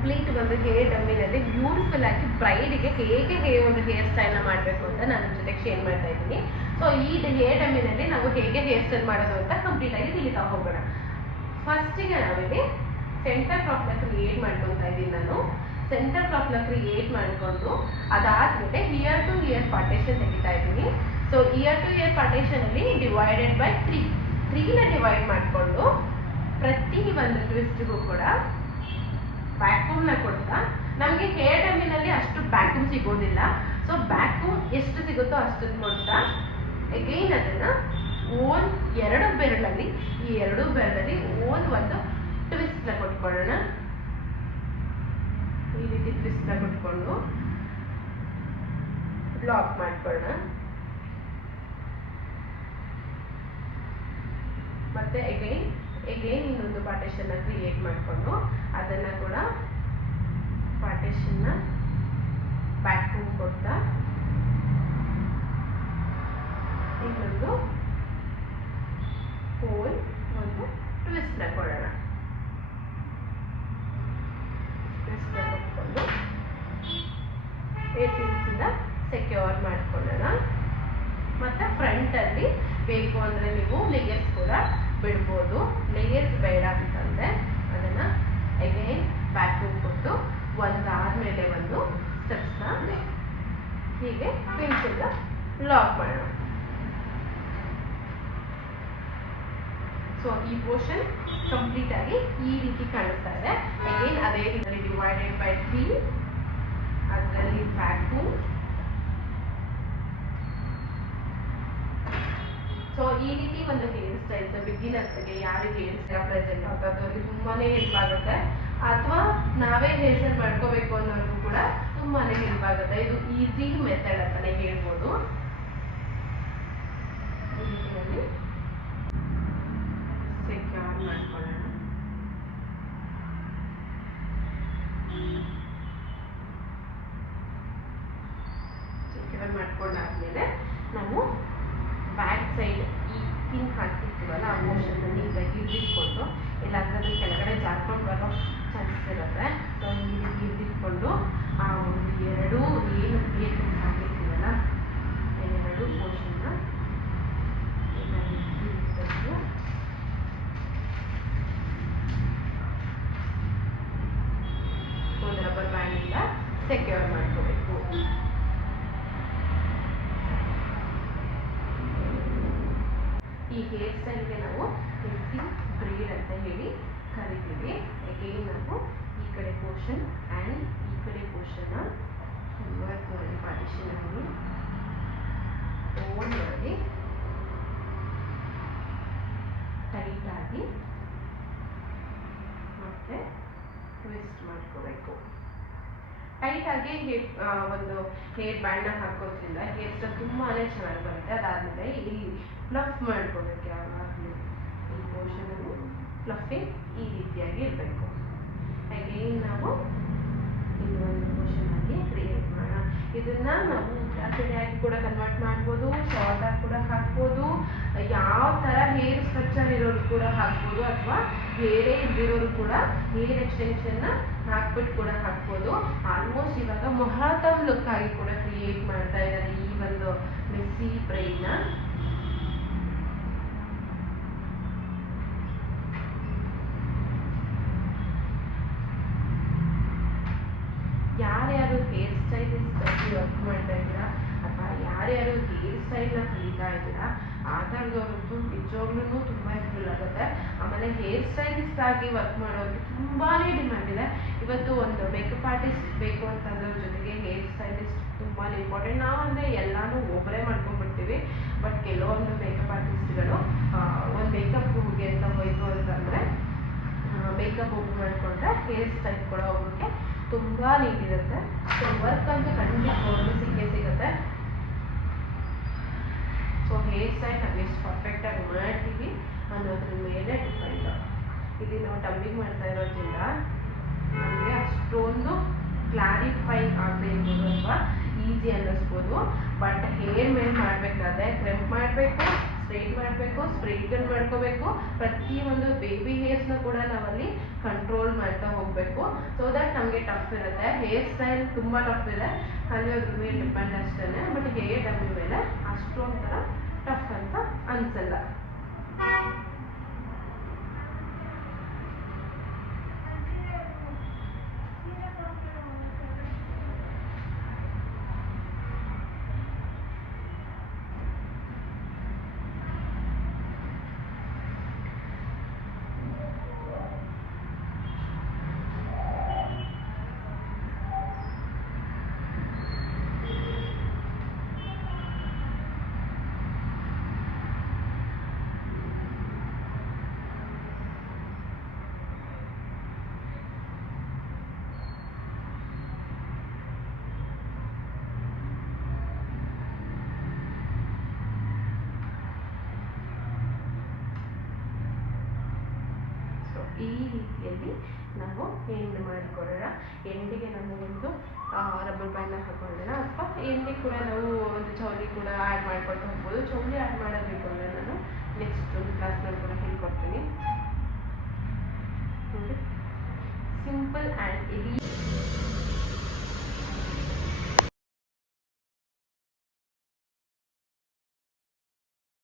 Complete ಒಂದು hair ಡಮ್ಮಿನಲ್ಲಿ beautiful ಆಗಿ ಬ್ರೈಡಿಗೆ ಹೇಗೆ ಒಂದು ಹೇರ್ ಸ್ಟೈಲ್ನ ಮಾಡಬೇಕು ಅಂತ ನಾನು ಜೊತೆಗೆ ಶೇರ್ ಮಾಡ್ತಾ ಇದ್ದೀನಿ. ಸೊ ಈ ಹೇರ್ ಡಮ್ಮಿನಲ್ಲಿ ನಾವು ಹೇಗೆ ಹೇರ್ ಸ್ಟೈಲ್ ಮಾಡೋದು ಅಂತ ಕಂಪ್ಲೀಟ್ ಆಗಿ ತಿಳಿತಾ ಹೋಗೋಣ. ಫಸ್ಟಿಗೆ ನಾವಿಲ್ಲಿ ಸೆಂಟರ್ ಕ್ರಾಪ್ನ ಕ್ರಿಯೇಟ್ ಮಾಡ್ಕೊತಾ ಇದ್ದೀನಿ. ನಾನು ಸೆಂಟರ್ ಕ್ರಾಪ್ನ ಕ್ರಿಯೇಟ್ ಮಾಡಿಕೊಂಡು ಅದಾದ್ಮೇಲೆ ಇಯರ್ ಟು ಇಯರ್ ಪಾರ್ಟೇಷನ್ ತೆಗಿತಾ ಇದ್ದೀನಿ. So year to year partition ಅಲ್ಲಿ ಡಿವೈಡೆಡ್ ಬೈ 3ನ ಡಿವೈಡ್ ಮಾಡಿಕೊಂಡು ಪ್ರತಿ ಒಂದು ಟ್ವಿಸ್ಟ್ಗೂ ಕೂಡ ವ್ಯಾಕ್ಯೂಮ್ನ ಕೊಡ್ತಾ, ನಮಗೆ ಹೇರ್ ಡಮ್ಮಿನಲ್ಲಿ ಅಷ್ಟು ವ್ಯಾಕ್ಯೂಮ್ ಸಿಗೋದಿಲ್ಲ. ಸೊ ವ್ಯಾಕ್ಯೂಮ್ ಎಷ್ಟು ಸಿಗುತ್ತೋ ಅಷ್ಟು ಕೊಡ್ತಾ ಅಗೈನ್ ಅದನ್ನು ಓನ್ ಈ 2 ಬೆರಳಲ್ಲಿ ಒಂದು ಟ್ವಿಸ್ಟ್ನ ಕೊಟ್ಕೊಳ್ಳೋಣ. ಈ ರೀತಿ ಟ್ವಿಸ್ಟ್ನ ಕೊಟ್ಕೊಂಡು ಲಾಕ್ ಮಾಡ್ಕೊಳ್ಳೋಣ. ಮತ್ತೆ ಅಗೈನ್ ಇನ್ನೊಂದು ಪಾರ್ಟೇಷನ್ನ ಕ್ರಿಯೇಟ್ ಮಾಡಿಕೊಂಡು ಅದನ್ನು ಕೂಡ ಪಾರ್ಟೇಷನ್ನ ವ್ಯಾಕ್ಯೂಮ್ ಕೊಡ್ತಾ ಇನ್ನೊಂದು ಹೋಲ್ ಒಂದು ಟ್ವಿಸ್ಟ್ನ ಕೊಡೋಣ. ಟ್ವಿಸ್ಟ್ನ ಕೊಟ್ಕೊಂಡು ಏರ್ಪಿನ್ಸಿಂದ ಸೆಕ್ಯೂರ್ ಮಾಡ್ಕೊಳ್ಳೋಣ. ಮತ್ತು ಫ್ರಂಟಲ್ಲಿ ಬೇಕು ಅಂದರೆ ನೀವು ಲೇಯರ್ಸ್ ಕೂಡ ಬಿಡ್ಬೋದು. ಲೇಯರ್ಸ್ ಬೇಡ ಅಂತಂದರೆ ಅದನ್ನು ಅಗೈನ್ ವ್ಯಾಕ್ಯೂಮ್ ಕೊಟ್ಟು ಒಂದಾದಮೇಲೆ ಒಂದು ಸ್ಟೆಪ್ಸ್ನ ಹೀಗೆ ಪಿನ್ಸಿಂದ ಲಾಕ್ ಮಾಡೋಣ. ಸೊ ಈ ಪೋರ್ಷನ್ ಕಂಪ್ಲೀಟ್ ಆಗಿ ಈ ರೀತಿ ಕಾಣಿಸ್ತಾ ಇದೆ. ಅಗೈನ್ ಅದೇ ರೀತಿ ಡಿವೈಡೆಡ್ ಬೈ 3, ಅದರಲ್ಲಿ ವ್ಯಾಕ್ಯೂಮ್. ಸೊ ಈ ರೀತಿ ಒಂದು ಹೇರ್ ಸ್ಟೈಲ್ಸ್ ಬಿಗಿನರ್ಸ್ಗೆ ಯಾರಿಗೆ ಹೇರ್ ಸ್ಟೈಲ್ ಪ್ರೆಸೆಂಟ್ ಆಗ್ತದವ್ರಿಗೆ ತುಂಬಾನೇ ಹೆಲ್ಪ್ ಆಗುತ್ತೆ. ಅಥವಾ ನಾವೇ ಹೇರ್ ಸ್ಟೈಲ್ ಮಾಡ್ಕೋಬೇಕು ಅನ್ನೋರ್ಗೂ ಕೂಡ ತುಂಬಾನೇ ಹೆಲ್ಪ್ ಆಗುತ್ತೆ. ಇದು ಈಸಿ ಮೆಥಡ್ ಅಂತಾನೆ ಹೇಳ್ಬೋದು. ಈ ರೀತಿಯಲ್ಲಿ ಸೆಕ್ಯೂರ್ ಮಾಡ್ಕೊಳ್ಳೋಣ. ಸೆಕ್ಯೂರ್ ಮಾಡ್ಕೊಂಡಾದ್ಮೇಲೆ ನಾವು ಬ್ಯಾಕ್ ಸೈಡ್ ಈ ಪಿನ್ ಹಾಕಿರ್ತೀವಲ್ಲ ಆ ಮೋಷನ್ನ ನೀಟಾಗಿ ಹಿಡಿದಿಟ್ಕೊಂಡು, ಇಲ್ಲಾಂದ್ರೆ ಕೆಳಗಡೆ ಜಾರ್ಕೊಂಡು ಬರೋ ಚಾನ್ಸಸ್ ಇರುತ್ತೆ. ಸೊ ಈ ರೀತಿ ಹಿಡಿದಿಟ್ಕೊಂಡು ಆ ಒಂದು 2 ಏನು ಪಿನ್ ಹಾಕಿರ್ತೀವಲ್ಲ ಎರಡು ಮೋಷನ್ನ ಒಂದು ರಬ್ಬರ್ ಬ್ಯಾಂಡಿಂದ ಸೆಕ್ಯೂರ್ ಮಾಡ್ಕೋಬೇಕು. ಈ ಹೇರ್ ಸ್ಟೈಲ್ಗೆ ನಾವು ಹೆಲ್ತಿ ಬ್ರೀಡ್ ಅಂತ ಹೇಳಿ ಕರಿತೀವಿ. ಅಗೈನ್ ನಾವು ಈ ಕಡೆ ಪೋರ್ಷನ್ ಆ್ಯಂಡ್ ಈ ಕಡೆ ಪೋರ್ಷನ್ನ ಮಾಡಿ ಪಾರ್ಟಿಷನ್ ಆಗಿ ಓನ್ ಮಾಡಿ ಟೈಟಾಗಿ ಮತ್ತೆ ಟ್ವಿಸ್ಟ್ ಮಾಡ್ಕೋಬೇಕು. ಟೈಟಾಗಿ ಒಂದು ಹೇರ್ ಬ್ಯಾಂಡ್ನ ಹಾಕೋದ್ರಿಂದ ಹೇರ್ ಸ್ಟೈಲ್ ತುಂಬಾ ಚೆನ್ನಾಗಿ ಬರುತ್ತೆ. ಅದಾದಮೇಲೆ ಇಲ್ಲಿ ಫ್ಲಫ್ ಮಾಡ್ಕೋಬೇಕು. ಯಾವಾಗಲೂ ಈ ಪೋರ್ಷನಲ್ಲಿ ಫ್ಲಫಿಂಗ್ ಈ ರೀತಿಯಾಗಿ ಇರಬೇಕು. ಅಗೈನ್ ನಾವು ಇನ್ನೊಂದು ಪೋರ್ಷನ್ ಆಗಿ ಕ್ರಿಯೇಟ್ ಮಾಡೋಣ. ಇದನ್ನು ನಾವು ಸರಿಯಾಗಿ ಕೂಡ ಕನ್ವರ್ಟ್ ಮಾಡ್ಬೋದು, ಶಾರ್ಟ್ ಆಗಿ ಕೂಡ ಹಾಕ್ಬೋದು, ಯಾವ ಥರ ಹೇರ್ ಸ್ಟ್ರಕ್ಚರ್ ಇರೋರು ಕೂಡ ಹಾಕ್ಬೋದು, ಅಥವಾ ಹೇರೇ ಇದ್ದಿರೋರು ಕೂಡ ಹೇರ್ ಎಕ್ಸ್ಟೆನ್ಷನ್ನ ಹಾಕ್ಬಿಟ್ಟು ಕೂಡ ಹಾಕ್ಬೋದು. ಆಲ್ಮೋಸ್ಟ್ ಇವಾಗ ಮೊಹರತಮ್ ಲುಕ್ ಆಗಿ ಕೂಡ ಕ್ರಿಯೇಟ್ ಮಾಡ್ತಾ ಇದ್ದಾರೆ ಈ ಒಂದು ಮೆಸ್ಸಿ ಬ್ರೈಡ್ನ. ಯಾರ್ಯಾರು ಹೇರ್ ಸ್ಟೈಲಿಸ್ಟ್ ವರ್ಕ್ ಮಾಡ್ತಾ ಇದ್ದೀರಾ ಅಥವಾ ಯಾರ್ಯಾರು ಹೇರ್ ಸ್ಟೈಲ್ನ ಕಲಿತಾ ಇದ್ದೀರಾ ಆ ಥರದವ್ರದ್ದು ನಿಜವಾಗ್ಲೂ ತುಂಬ ಹೆಲ್ಪ್ಫುಲ್ ಆಗುತ್ತೆ. ಆಮೇಲೆ ಹೇರ್ ಸ್ಟೈಲಿಸ್ಟ್ ಆಗಿ ವರ್ಕ್ ಮಾಡೋರಿಗೆ ತುಂಬಾ ಡಿಮ್ಯಾಂಡ್ ಇದೆ. ಇವತ್ತು ಒಂದು ಮೇಕಪ್ ಆರ್ಟಿಸ್ಟ್ ಬೇಕು ಅಂತಂದ್ರ ಜೊತೆಗೆ ಹೇರ್ ಸ್ಟೈಲಿಸ್ಟ್ ತುಂಬಾ ಇಂಪಾರ್ಟೆಂಟ್. ನಾವು ಅಂದರೆ ಎಲ್ಲಾನು ಒಬ್ಬರೇ ಮಾಡ್ಕೊಂಡ್ಬಿಡ್ತೀವಿ. ಬಟ್ ಕೆಲವೊಂದು ಮೇಕಪ್ ಆರ್ಟಿಸ್ಟ್ಗಳು ಒಂದು ಮೇಕಪ್ಗೆ ಅಂತ ಹೋಯ್ತು ಅಂತಂದರೆ ಮೇಕಪ್ ಒಬ್ಬರು ಮಾಡಿಕೊಂಡ್ರೆ ಹೇರ್ ಸ್ಟೈಲ್ ಕೂಡ ಒಬ್ಬರಿಗೆ ತುಂಬ ನೀಟಿರುತ್ತೆ. ಸೊ ವರ್ಕ್ ಅಂತೂ ಖಂಡಿತ ಅವ್ರಿಗೆ ಸಿಗುತ್ತೆ. ಸೊ ಹೇರ್ ಸ್ಟೈಲ್ ನಾವು ಎಷ್ಟು ಪರ್ಫೆಕ್ಟಾಗಿ ಮಾಡ್ತೀವಿ ಅನ್ನೋದ್ರ ಮೇಲೆ ಡಿಪೆಂಡ್. ಇಲ್ಲಿ ನಾವು ಡಬ್ಬಿಂಗ್ ಮಾಡ್ತಾ ಇರೋದ್ರಿಂದ ನಮಗೆ ಅಷ್ಟೊಂದು ಕ್ಲಾರಿಫೈ ಆಗದೆ ಇರ್ಬೋದು ಅಥವಾ ಈಸಿ ಅನ್ನಿಸ್ಬೋದು. ಬಟ್ ಹೇರ್ ಮೇಲೆ ಮಾಡಬೇಕಾದ್ರೆ ಕ್ರೆಂಪ್ ಮಾಡಬೇಕು, ಸ್ಟ್ರೈಟ್ ಮಾಡಬೇಕು, ಸ್ಟ್ರೈಟನ್ ಮಾಡ್ಕೋಬೇಕು. ಪ್ರತಿಯೊಂದು ಬೇಬಿ ಹೇರ್ಸ್ನ ಕೂಡ ನಾವಲ್ಲಿ ಕಂಟ್ರೋಲ್ ಮಾಡ್ತಾ ಹೋಗಬೇಕು. ಸೊ ದಟ್ ನಮಗೆ ಟಫ್ ಇರುತ್ತೆ. ಹೇರ್ ಸ್ಟೈಲ್ ತುಂಬ ಟಫ್ ಇದೆ, ಅಲ್ಲಿ ಅದ್ರ ಮೇಲೆ ಡಿಪೆಂಡ್ ಅಷ್ಟೇ. ಬಟ್ ಹೇರ್ ಡಮ್ಮಿ ಮೇಲೆ ಅಷ್ಟೊಂಥರ ಟಫ್ ಅಂತ ಅನ್ಸಲ್ಲ. ಈ ರೀತಿಯಲ್ಲಿ ನಾವು ಎಂಡ್ ಮಾಡಿಕೊಳ್ಳೋಣ. ಎಂಡಿಗೆ ನಾವು ಒಂದು ರಬ್ಬರ್ ಬ್ಯಾಂಡ್ನ ಹಾಕೊಳ್ಳೋಣ, ಅಥವಾ ಎಂಡಿಗೆ ಕೂಡ ನಾವು ಒಂದು ಚೌಲಿ ಕೂಡ ಆ್ಯಡ್ ಮಾಡ್ಕೊಳ್ತಾ ಹೋಗ್ಬೋದು. ಚೌಲಿ ಆ್ಯಡ್ ಮಾಡೋದಬೇಕು ಅಂದರೆ ನಾನು ನೆಕ್ಸ್ಟ್ ಒಂದು ಕ್ಲಾಸ್ನಲ್ಲಿ ಕೂಡ ಹೇಳ್ಕೊಡ್ತೀನಿ.